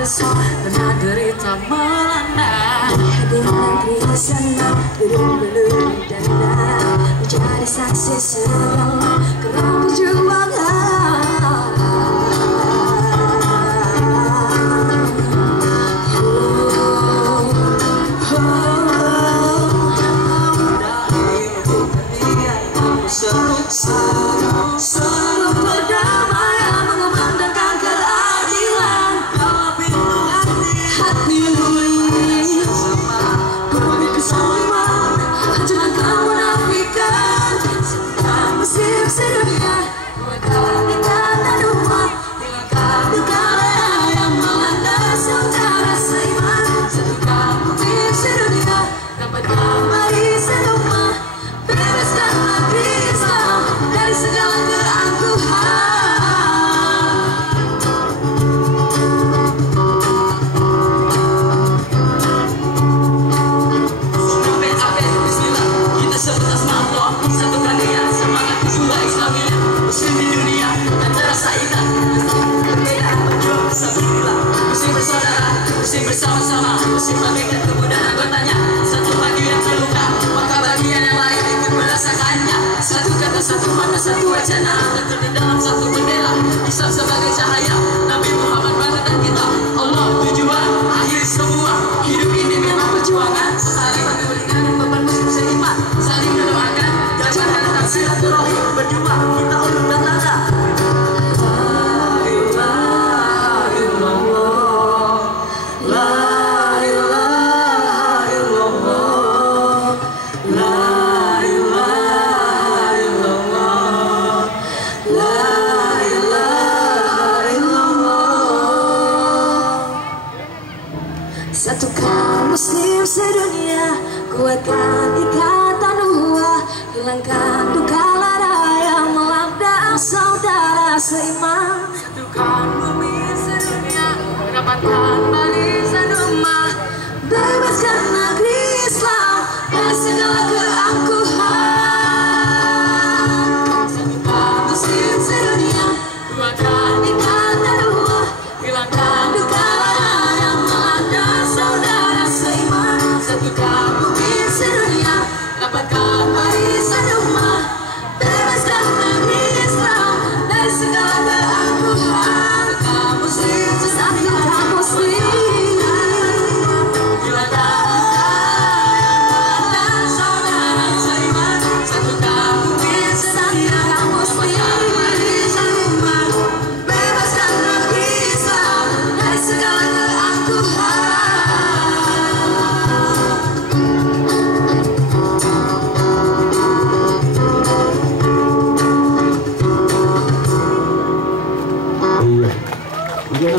besar pernah derita melanda. Di negeri sana belum dana menjadi saksi segala kerana perjuangan. Seru perdamaian mengumandangkan keadilan. Kalau pintu hati berbagi kesamaan, jangan kau menafikan. Sedang mesir sedunia, buatkan ikatan dua, hilangkan duka yang melanda saudara seiman. Satukan bumi sedunia, dapatkan barisan umat, bebaskan negeri Islam dari segala keangkuhan. Bismillah, kita sebut asma Allah. Satukan dia, semangat jiwa Islamiyah. Muslim di dunia dan terasa indah. Berbeda berjuang sabilillah. Muslim bersaudara, Muslim bersama-sama. Muslim bagaikan tubuh dan anggotanya. Satu bagian terluka, maka bagian yang lain ikut merasakannya. Satu kata, satu makna, satu wacana, tertulis di dalam satu bendera. Islam sebagai cahaya, Nabi Muhammad panutan kita. Allah tujuan akhir semua. Hidup ini memang perjuangan. Saling bagi berikan beban muslim seiman. Saling mendoakan dan berharap silaturahim. Berjuang kita ulur dan tanda. Satukan muslim sedunia, kuatkan ikatan dua, hilangkan duka lara yang melanda saudara seiman. Satukan bumi sedunia, dapatkan barisan umat, Bebaskan negeri Islam dari segala keangkuhan. satukan Muslim sedunia, kuatkan ikatan dua, hilangkan duka lara yang melanda saudara seiman. Satukan bumi sedunia, dapatkan barisan umat, bebaskan negeri Islam dari segala keangkuhan. Satukan muslim, satukan muslim, dan saudara seiman. Satukan bumi, satukan muslim, barisan umat, bebaskan negeri Islam dari segala keangkuhan. Iya, iya,